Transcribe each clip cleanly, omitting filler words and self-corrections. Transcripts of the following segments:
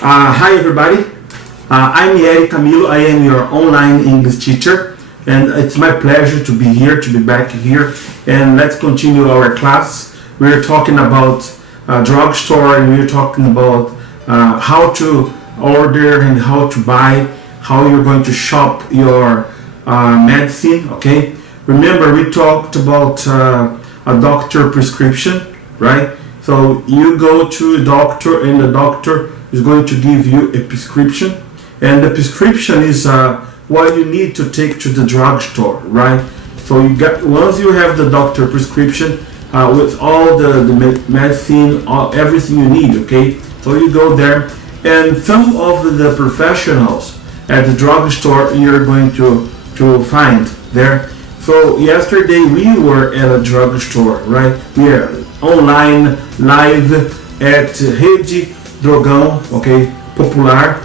Hi everybody, I'm Camilo. I am your online English teacher, and it's my pleasure to be back here, and let's continue our class. We're talking about drugstore, and we're talking about how to order and how to buy, how you're going to shop your medicine, okay? Remember, we talked about a doctor prescription, right? So you go to a doctor, and the doctor is going to give you a prescription, and the prescription is what you need to take to the drugstore, right? So once you have the doctor prescription with all the medicine, everything you need, okay? So you go there, and some of the professionals at the drugstore you're going to find there. So yesterday we were at a drugstore, right? We are online, live at Rede Drogão, okay, Popular,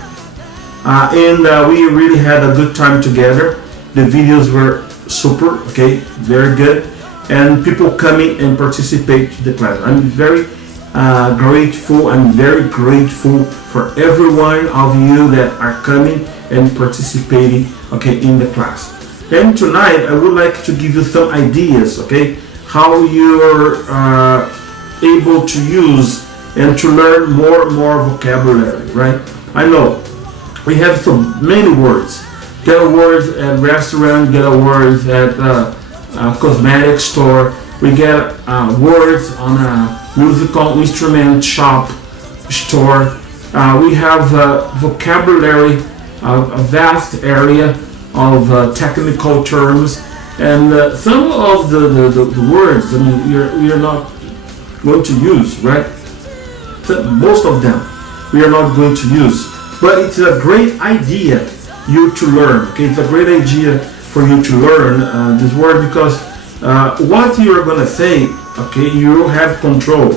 and we really had a good time together. The videos were super, okay, very good, and people coming and participate to the class. I'm very grateful. I'm very grateful for every one of you that are coming and participating, okay, in the class. And tonight I would like to give you some ideas, okay, how you're able to use and to learn more and more vocabulary, right? I know we have so many words. Get a word at restaurant, get a word at a cosmetic store. We get words on a musical instrument shop store. We have vocabulary, a vast area of technical terms, and some of the words, I mean, you're not going to use, right? Most of them we are not going to use, but it's a great idea you to learn, okay? It's a great idea for you to learn this word, because what you're gonna say, okay, you have control,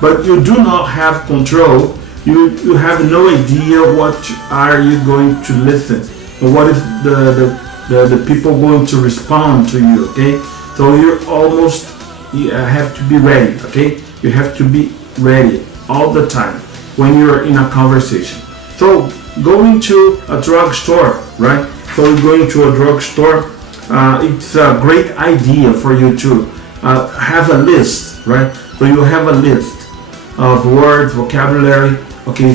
but you do not have control. You have no idea what are you going to listen, or what is the people going to respond to you, okay? So you have to be ready, okay? You have to be ready all the time when you're in a conversation. So going to a drugstore, right? So going to a drugstore, it's a great idea for you to have a list, right? So you have a list of words, vocabulary, okay?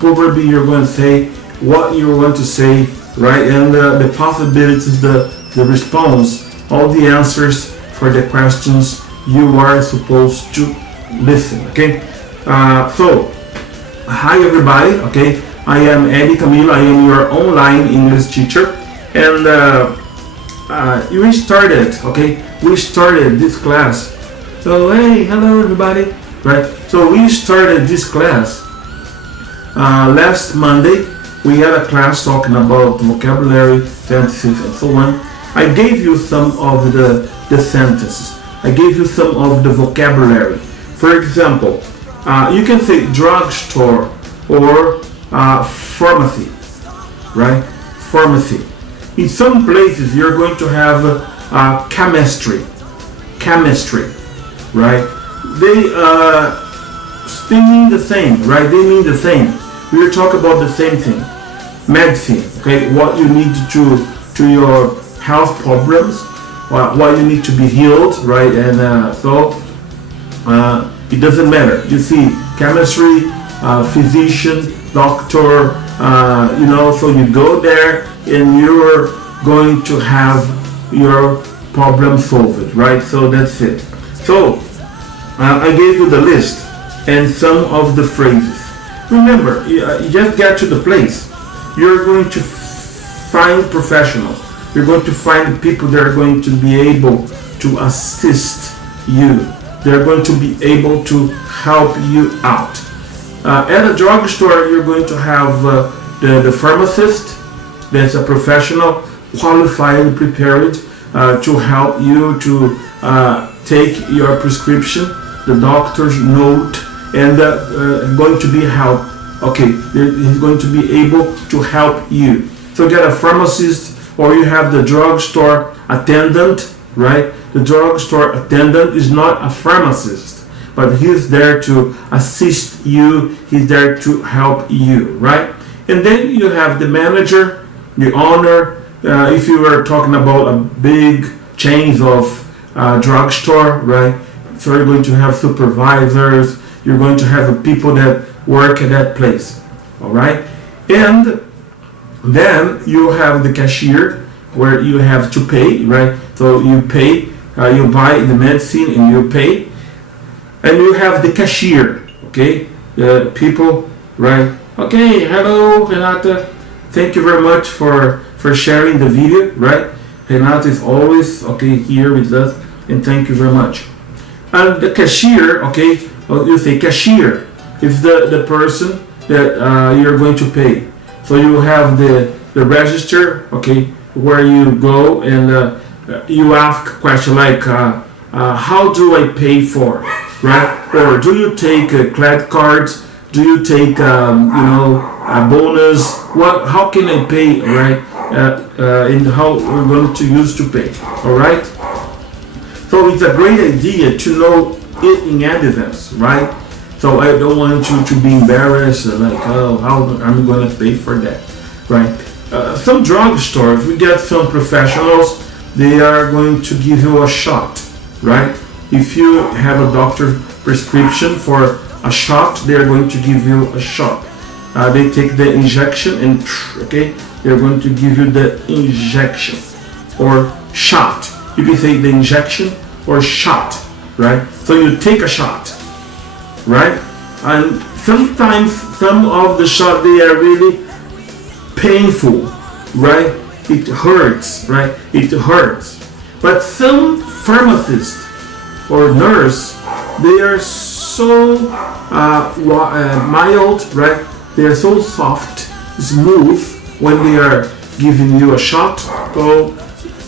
Probably you're going to say what you want to say, right? And the possibilities, the response, all the answers for the questions you are supposed to listen, okay? So hi everybody, okay? I am Camilo. I am your online English teacher, and we started, okay? We started this class. So hey, hello everybody, right? So we started this class last Monday. We had a class talking about vocabulary, sentences, and so on. I gave you some of the sentences. I gave you some of the vocabulary. For example, you can say drugstore or pharmacy, right? Pharmacy. In some places, you're going to have chemistry, right? They mean the same, right? They mean the same. We're talking about the same thing. Medicine, okay? What you need to your health problems, what you need to be healed, right? And so it doesn't matter. You see, chemistry, physician, doctor, so you go there and you're going to have your problem solved, right? So that's it. So I gave you the list and some of the phrases. Remember, you just get to the place. You're going to find professionals. You're going to find people that are going to be able to assist you. They're going to be able to help you out. At a drugstore, you're going to have the pharmacist. That's a professional, qualified, prepared to help you to take your prescription, the doctor's note, and going to be help. Okay, he's going to be able to help you. So get a pharmacist, or you have the drugstore attendant, right? The drugstore attendant is not a pharmacist. but he's there to assist you, he's there to help you, right? And then you have the manager, the owner. If you are talking about a big chains of drugstore, right? So you're going to have supervisors, you're going to have people that work at that place, all right? And then you have the cashier, where you have to pay, right? So you pay, you buy the medicine and you pay. And you have the cashier, okay? The people, right? Okay, hello, Renata. Thank you very much for sharing the video, right? Renata is always, okay, here with us, and thank you very much. And the cashier, okay, you say cashier is the person that you're going to pay. So you have the register, okay, where you go and you ask a question like, how do I pay for, right? Or do you take credit cards? Do you take, a bonus? How can I pay, right? And how we're going to use to pay, all right? So it's a great idea to know it in advance, right? So I don't want you to be embarrassed, like, oh, how am I going to pay for that, right? Some drugstores, we get some professionals, they are going to give you a shot, right? If you have a doctor prescription for a shot, they are going to give you a shot. They take the injection and, okay, they're going to give you the injection or shot. You can say the injection or shot, right? So you take a shot, right? And sometimes some of the shots, they are really painful, right? It hurts, right? It hurts. But some pharmacists or nurse, they are so mild, right? They are so soft, smooth when they are giving you a shot. So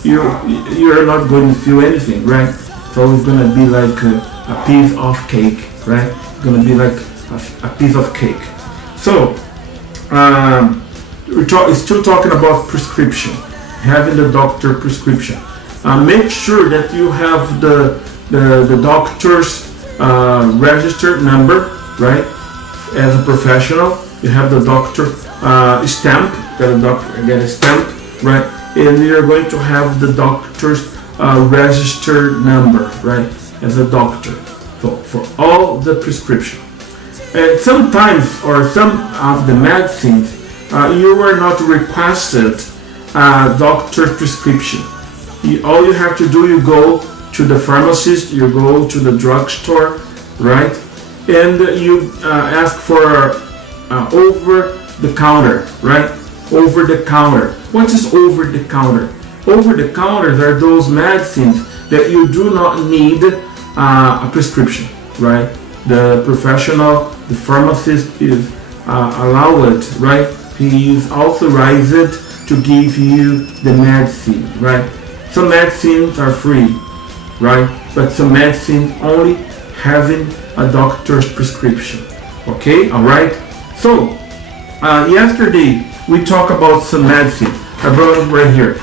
you are not going to feel anything, right? So it's gonna be like a piece of cake, right? It's gonna be like a piece of cake. So we're still talking about prescription, having the doctor prescription. Make sure that you have the doctor's registered number, right? As a professional, you have the doctor stamp, get a stamp, right? And you're going to have the doctor's registered number, right? As a doctor, so for all the prescription. And sometimes, or some of the medicines, you are not requested doctor's prescription. All you have to do, you go to the pharmacist, you go to the drugstore, right? And you ask for over the counter, right? Over the counter. What is over the counter? Over the counter are those medicines that you do not need a prescription, right? The professional, the pharmacist is allowed, right? He is authorized to give you the medicine, right? Some medicines are free, right? But some medicine only having a doctor's prescription. Okay, all right. So yesterday we talked about some medicine. I brought it right here.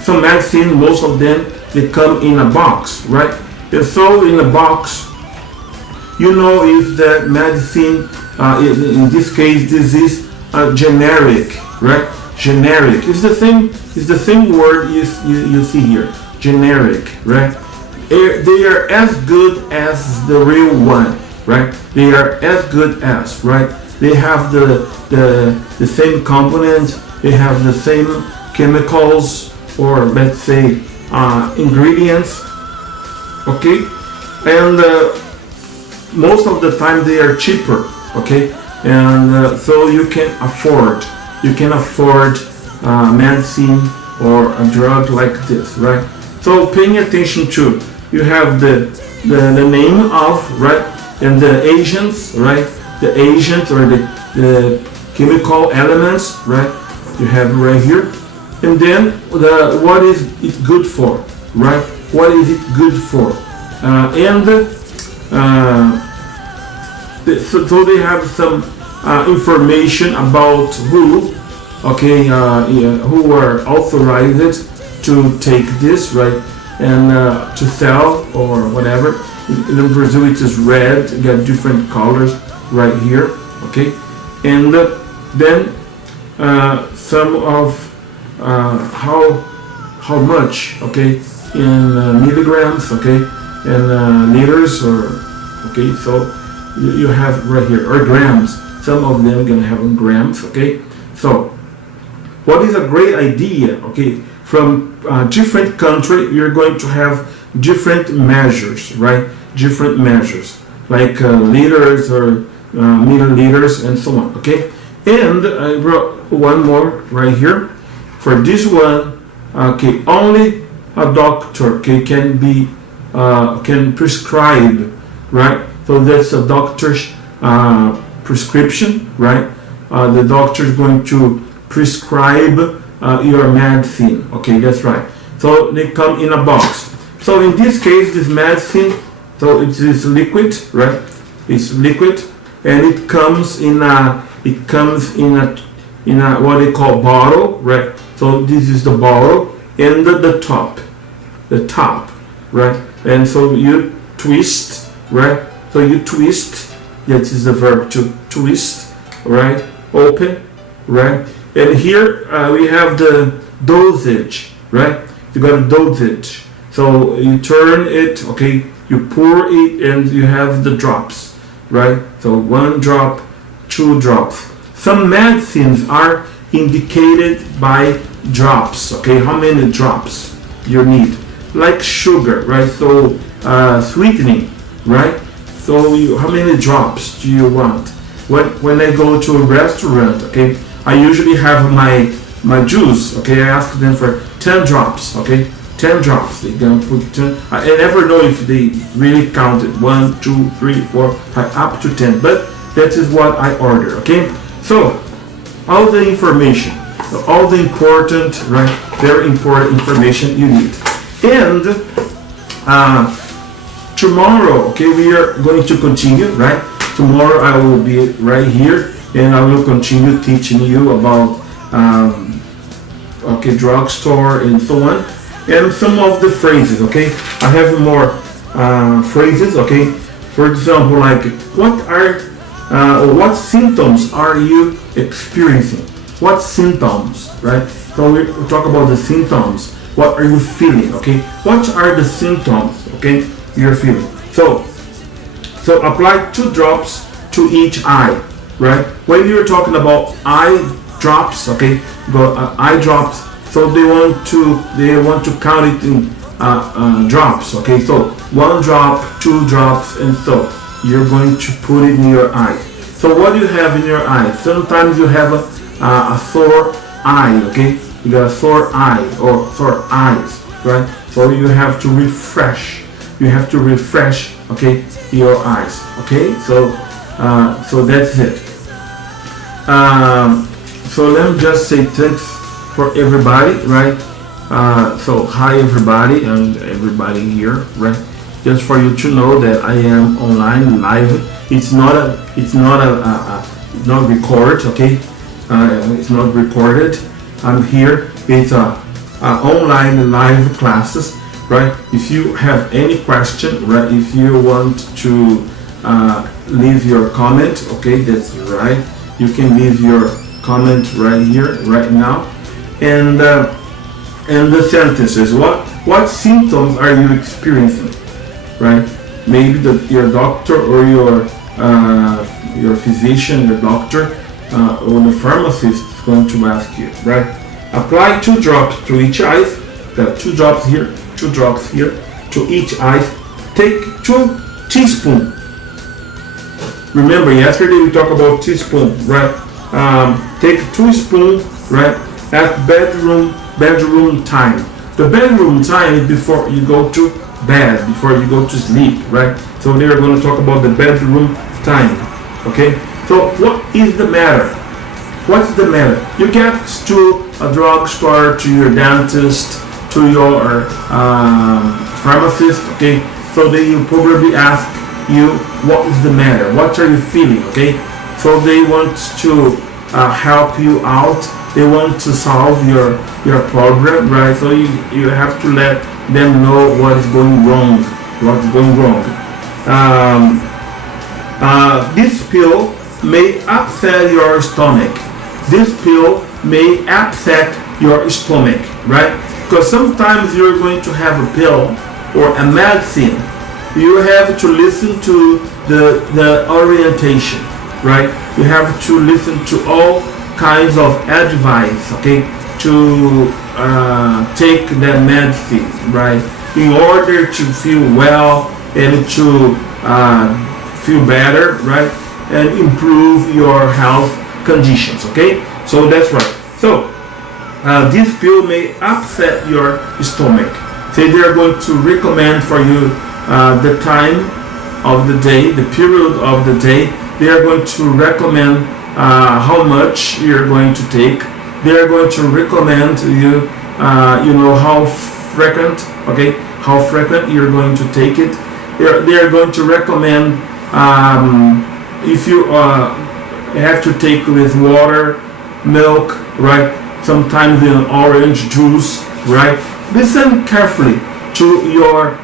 Some medicine, most of them, they come in a box, right? And so in a box, you know if that medicine, in this case, this is a generic, right? Generic. It's the same word you see here. Generic, right? They are as good as the real one, right? They are as good as, right? They have the same components, they have the same chemicals, or let's say ingredients, okay? And most of the time they are cheaper, okay? And so you can afford medicine or a drug like this, right? So paying attention to, you have the name of, right, and the agents, right? The agent or the chemical elements, right? You have right here, and then what is it good for, right? What is it good for? So they have some information about who, okay, who are authorized to take this, right, and to sell or whatever. In Brazil it is red. You got different colors right here, okay? And then some of how much, okay, in milligrams, okay, and liters, or okay, so you have right here, or grams. Some of them gonna have in grams, okay. So what is a great idea, okay? From different country, you're going to have different measures, right? Different measures, like liters or milliliters and so on, okay? And I brought one more right here. For this one, okay, only a doctor, okay, can prescribe, right? So that's a doctor's prescription, right? The doctor is going to prescribe your medicine, okay, that's right. So they come in a box. So in this case, this medicine, so it is liquid, right? It's liquid, and it comes in a what they call bottle, right? So this is the bottle, and the top, right? And so you twist, right? So you twist. That is the verb, to twist, right? Open, right? And here we have the dosage, right? You got a dosage. So you turn it, okay? You pour it, and you have the drops, right? So 1 drop, 2 drops. Some medicines are indicated by drops, okay? How many drops you need? Like sugar, right? So sweetening, right? So how many drops do you want? When I go to a restaurant, okay, I usually have my juice, okay? I ask them for 10 drops, okay? 10 drops. They're gonna put 10. I never know if they really counted 1, 2, 3, 4, up to 10, but that is what I order, okay? So all the information, all the important, right, very important information you need. And tomorrow, okay, we are going to continue, right? Tomorrow I will be right here, and I will continue teaching you about okay, drugstore and so on, and some of the phrases, okay? I have more phrases, okay? For example, like what symptoms are you experiencing? What symptoms, right? So we talk about the symptoms. What are you feeling, okay? What are the symptoms, okay, you're feeling? So apply 2 drops to each eye, right? When you're talking about eye drops, okay, go eye drops. So they want to count it in drops, okay? So 1 drop, 2 drops, and so you're going to put it in your eye. So what do you have in your eye? Sometimes you have a sore eye, okay? You got a sore eye or sore eyes, right? So you have to refresh. You have to refresh, okay, your eyes, okay? So that's it. So let me just say thanks for everybody, right? So hi everybody and everybody here, right? Just for you to know that I am online live. It's not recorded, okay? It's not recorded. I'm here. It's online live classes, right? If you have any question, right? If you want to leave your comment, okay, that's right. You can leave your comment right here, right now. And the sentences. What symptoms are you experiencing, right? Maybe your doctor or your physician, your doctor, or the pharmacist is going to ask you, right? Apply 2 drops to each eye. There are 2 drops here, 2 drops here to each eye. Take 2 teaspoons. Remember, yesterday we talked about teaspoon, right? Take 2 spoons, right? At bedroom time. The bedroom time is before you go to bed, before you go to sleep, right? So they are going to talk about the bedroom time, okay? So what is the matter? What's the matter? You get to a drugstore, to your dentist, to your pharmacist, okay? So they will probably ask you, what is the matter? What are you feeling, okay? So they want to help you out. They want to solve your problem, right? So you have to let them know what is going wrong. What's going wrong. Um, this pill may upset your stomach. This pill may upset your stomach, right? Because sometimes you're going to have a pill or a medicine. You have to listen to the orientation, right? You have to listen to all kinds of advice, okay, to take that medicine, right, in order to feel well and to feel better, right, and improve your health conditions, okay? So that's right. So this pill may upset your stomach. So they are going to recommend for you the time of the day, the period of the day. They are going to recommend how much you're going to take. They are going to recommend you, how frequent, okay, how frequent you're going to take it. They are going to recommend if you have to take with water, milk, right? Sometimes in orange juice, right? Listen carefully to your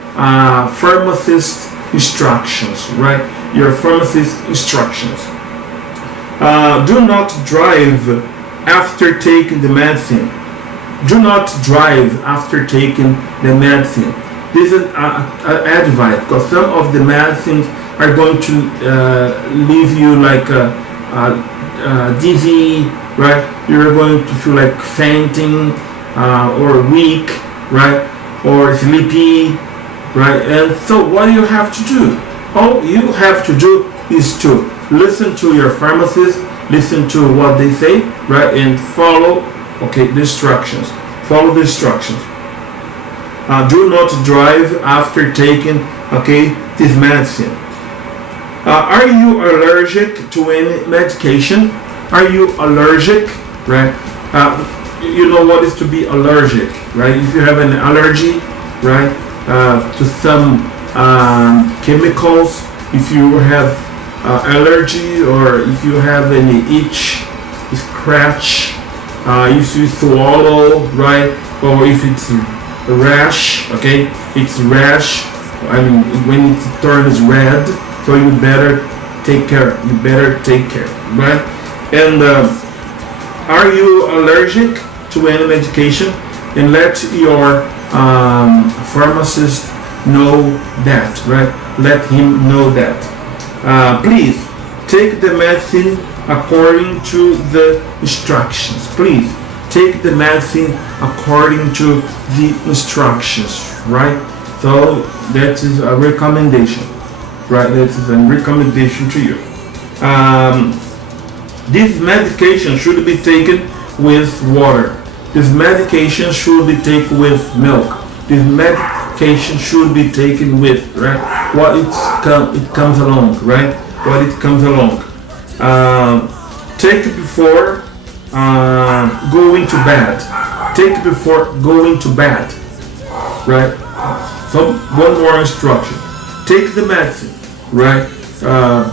pharmacist instructions, right? Your pharmacist instructions. Do not drive after taking the medicine. Do not drive after taking the medicine. This is advice, because some of the medicines are going to leave you like dizzy, right? You're going to feel like fainting or weak, right? Or sleepy, right? And so what do you have to do? All you have to do is to listen to your pharmacist, listen to what they say, right? And follow, okay, the instructions. Follow the instructions. Do not drive after taking, okay, this medicine. Are you allergic to any medication? Are you allergic, right? You know what is to be allergic, right? If you have an allergy, right, to some chemicals, if you have allergy, or if you have any itch, scratch, if you swallow, right, or if it's a rash, okay, it's rash, I mean, when it turns red, so you better take care, right? And are you allergic to any medication? And let your pharmacist know that, right? Let him know that. Please take the medicine according to the instructions. Please take the medicine according to the instructions, right? So that is a recommendation, right? That is a recommendation to you. This medication should be taken with water. This medication should be taken with milk. This medication should be taken with, right, what it comes along, right? What it comes along. Take it before going to bed. Take it before going to bed, right? So one more instruction. Take the medicine, right,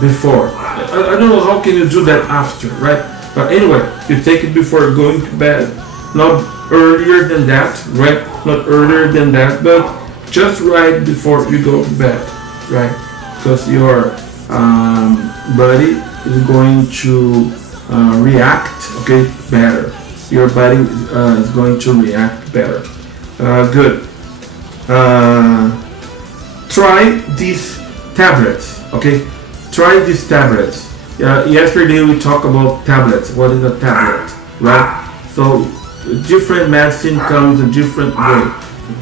before. I don't know how can you do that after, right? But anyway, you take it before going to bed. Not earlier than that, right? Not earlier than that, but just right before you go to bed, right? Because your body is going to react, okay, better. Your body is going to react better. Good. Try these tablets, okay? Try these tablets. Yesterday we talked about tablets. What is a tablet, right? So different medicine comes a different way.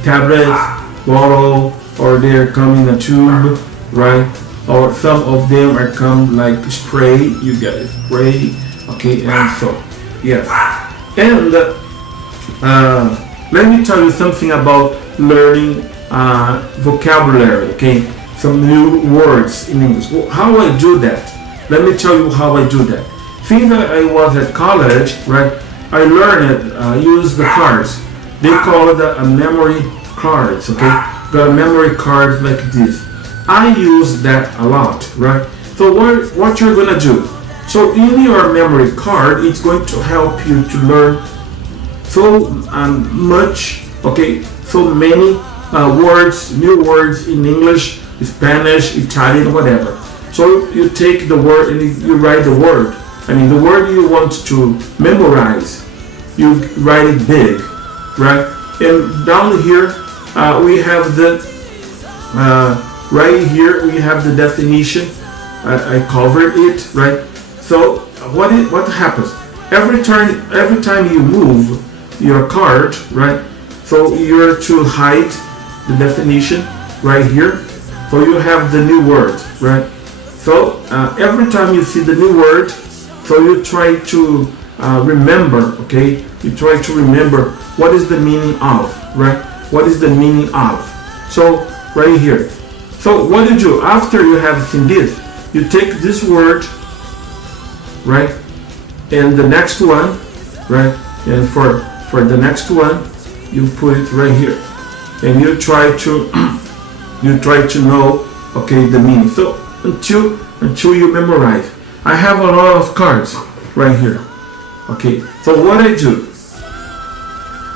Tablets, bottle, or they come in a tube, right? Or some of them are come like spray. You get a spray, okay, and so yes. And let me tell you something about learning vocabulary, okay? Some new words in English. How I do that? Let me tell you how I do that. Since I was at college, right, I learned use the cards. They call it a memory cards, okay? The memory cards like this. I use that a lot, right? So what you're gonna do? So in your memory card, it's going to help you to learn so much, okay? So many words, new words in English Spanish, Italian, whatever. So you take the word and you write the word. I mean, the word you want to memorize, you write it big, right? And down here, we have the, right here, we have the definition. I covered it, right? So what happens? Every time you move your card, right? So you're to hide the definition right here. So you have the new word, right? So every time you see the new word, so you try to remember, okay? You try to remember what is the meaning of, right? What is the meaning of? So right here. So what do you do after you have seen this? You take this word, right? And the next one, right? And for the next one, you put it right here, and you try to know, okay, the meaning. So until you memorize. I have a lot of cards right here. Okay, so what I do,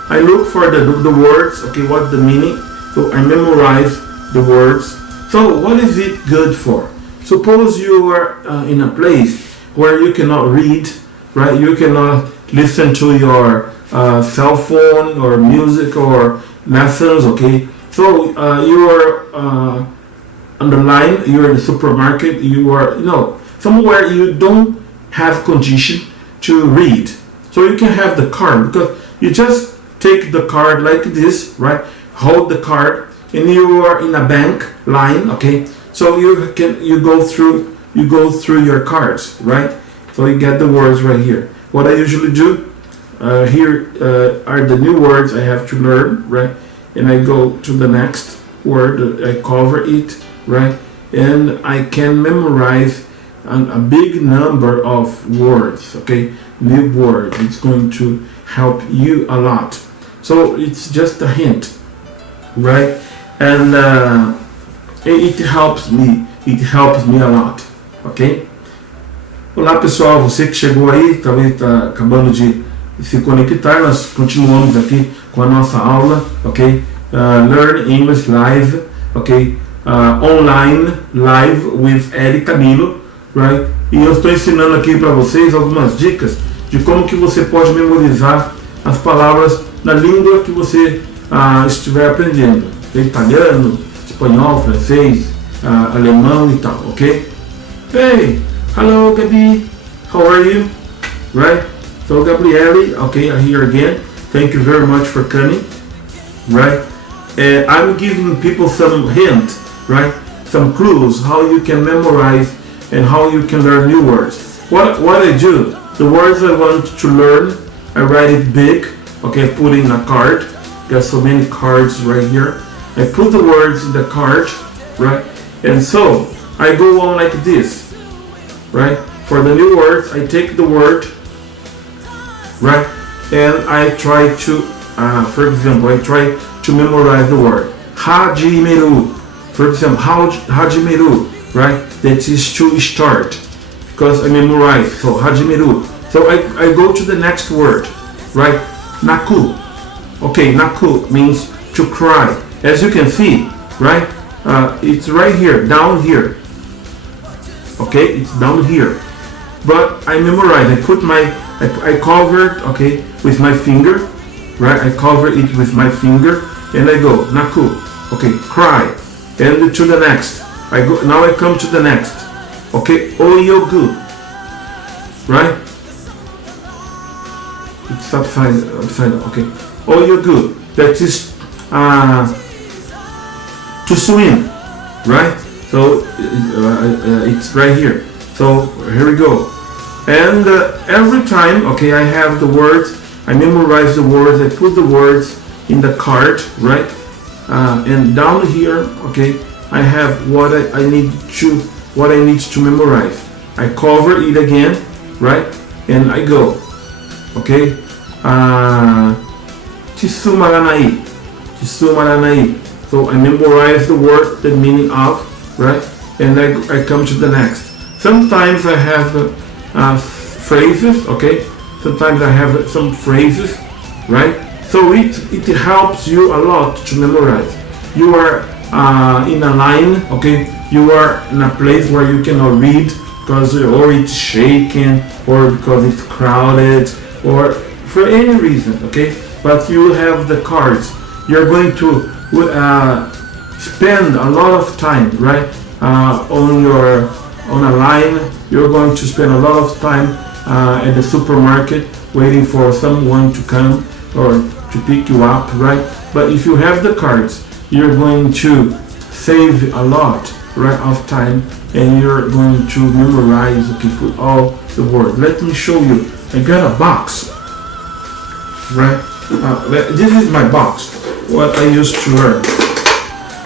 I look for the words, okay, what's the meaning? So I memorize the words. So what is it good for? Suppose you are in a place where you cannot read, right? You cannot listen to your cell phone or music or lessons, okay? So you are on the line, you're in the supermarket, you are, somewhere you don't have condition to read. So you can have the card, because you just take the card like this, right? Hold the card, and you are in a bank line, okay? So you go through your cards, right? So you get the words right here. What I usually do, here are the new words I have to learn, right? And I go to the next word, I cover it, right? And I can memorize a big number of words, okay? New words. It's going to help you a lot. So it's just a hint, right? And it helps me a lot, ok? Olá pessoal, você que chegou aí, talvez está acabando de se conectar, nós continuamos aqui com a nossa aula, ok? Learn English Live, ok? Online Live with Camilo, right? E eu estou ensinando aqui para vocês algumas dicas de como que você pode memorizar as palavras na língua que você estiver aprendendo, italiano, espanhol, francês, alemão e tal, ok? Hey, hello Gabi, how are you? Right? So Gabriele, okay, I'm here again. Thank you very much for coming, right? And I'm giving people some hint, right? Some clues how you can memorize and how you can learn new words. What I do, the words I want to learn, I write it big, okay, I put it in a card. Got so many cards right here. I put the words in the card, right? And so I go on like this, right? For the new words, I take the word, right? And I try to, for example, I try to memorize the word. Hajimeru. For example, Hajimeru, right? That is to start, because I memorize. So Hajimeru. So I go to the next word, right? Naku. Okay, naku means to cry. As you can see, right? It's right here, down here. Okay, it's down here. But I memorize. I covered, okay, with my finger, right? I cover it with my finger, and I go naku. Okay, cry, and to the next. I go. Now I come to the next. Okay, oyogu, right? It's upside down. Okay, oyogu. That is to swim, right? So it's right here. So here we go. And every time, okay, I have the words. I memorize the words. I put the words in the card, right? And down here, okay, I have what I need to memorize. I cover it again, right? And I go, okay. Tisumaranai. So I memorize the word, the meaning of, right? And I come to the next. Sometimes I have phrases, okay? Sometimes I have some phrases, right? So it helps you a lot to memorize. You are in a line, okay, you are in a place where you cannot read because or it's shaking or because it's crowded or for any reason, okay, but you have the cards. You're going to spend a lot of time, right, on a line. You're going to spend a lot of time at the supermarket waiting for someone to come or to pick you up, right? But if you have the cards, you're going to save a lot, right, of time, and you're going to memorize, okay, put all the words. Let me show you. I got a box, right? This is my box, what I used to learn.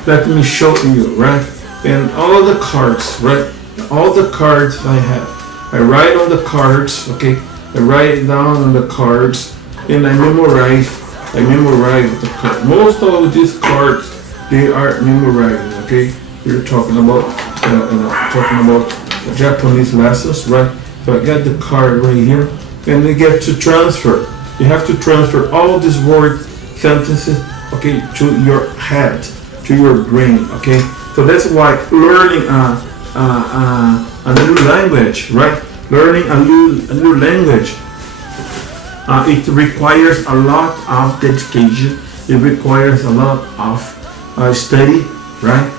Let me show you, right? And all the cards, right? All the cards I have. I write on the cards, okay? I write down on the cards, and I memorize the card. Most of these cards, they are memorizing, okay? We're talking about Japanese lessons, right? So I got the card right here, and we get to transfer. You have to transfer all these words, sentences, okay, to your head, to your brain, okay? So that's why learning a new language, right? Learning a new language, it requires a lot of dedication. It requires a lot of study, right?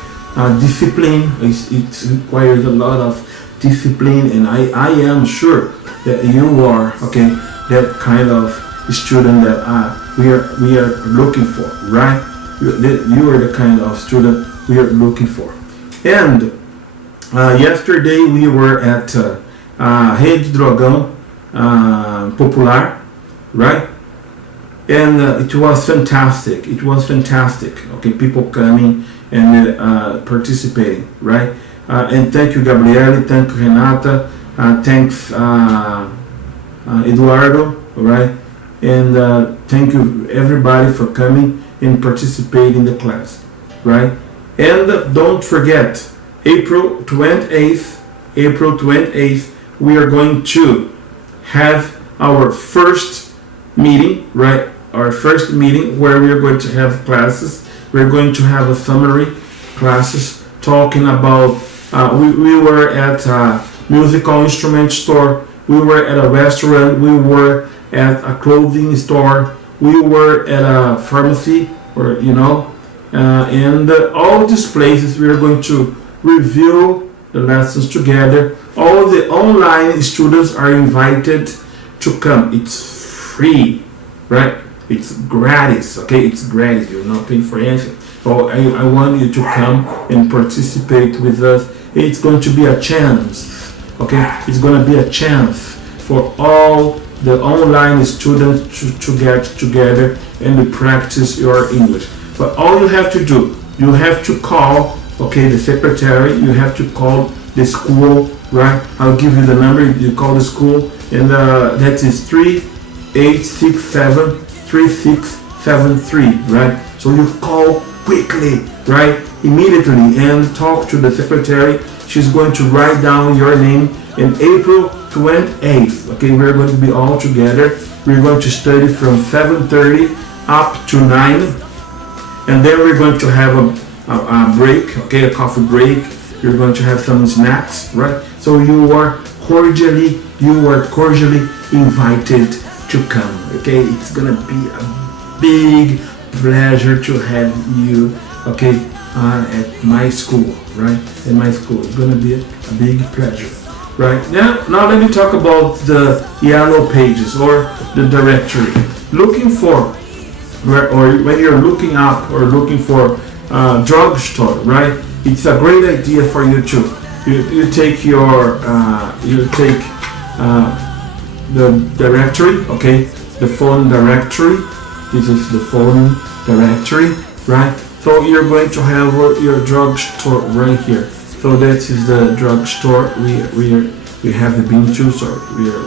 Discipline. It requires a lot of discipline, and I am sure that you are, okay, that kind of student that we are looking for, right? You are the kind of student we are looking for. And yesterday we were at Rede Dragão Popular, right? And it was fantastic. It was fantastic. Okay, people coming and participating, right? And thank you, Gabriele. Thank you, Renata. Thanks, Eduardo, right? And thank you, everybody, for coming and participating in the class, right? And don't forget, April 28th, we are going to have our first meeting, right? Our first meeting where we are going to have classes. We're going to have a summary classes talking about, we were at a musical instrument store, we were at a restaurant, we were at a clothing store, we were at a pharmacy, or and all these places we are going to review the lessons together. All the online students are invited to come. It's free, right? It's gratis, okay? It's gratis. You're not paying for anything. So I want you to come and participate with us. It's going to be a chance, okay? It's going to be a chance for all the online students to get together and to practice your English. But all you have to do, you have to call, okay, the secretary, you have to call the school, right? I'll give you the number, you call the school, and that is 3867-3673, right? So you call quickly, right? Immediately, and talk to the secretary. She's going to write down your name. In April 28th, okay, we're going to be all together. We're going to study from 7:30 up to 9, and then we're going to have a break, okay, a coffee break. You're going to have some snacks, right? So you are cordially invited to come, okay? It's gonna be a big pleasure to have you, okay, at my school, right? At my school, it's gonna be a big pleasure, right? Now let me talk about the yellow pages or the directory. Looking for, or when you're looking up or looking for drugstore, right? It's a great idea for you to you take the directory, okay, the phone directory. This is the phone directory, right? So you're going to have your drugstore right here. So that is the drugstore we have been to. So we are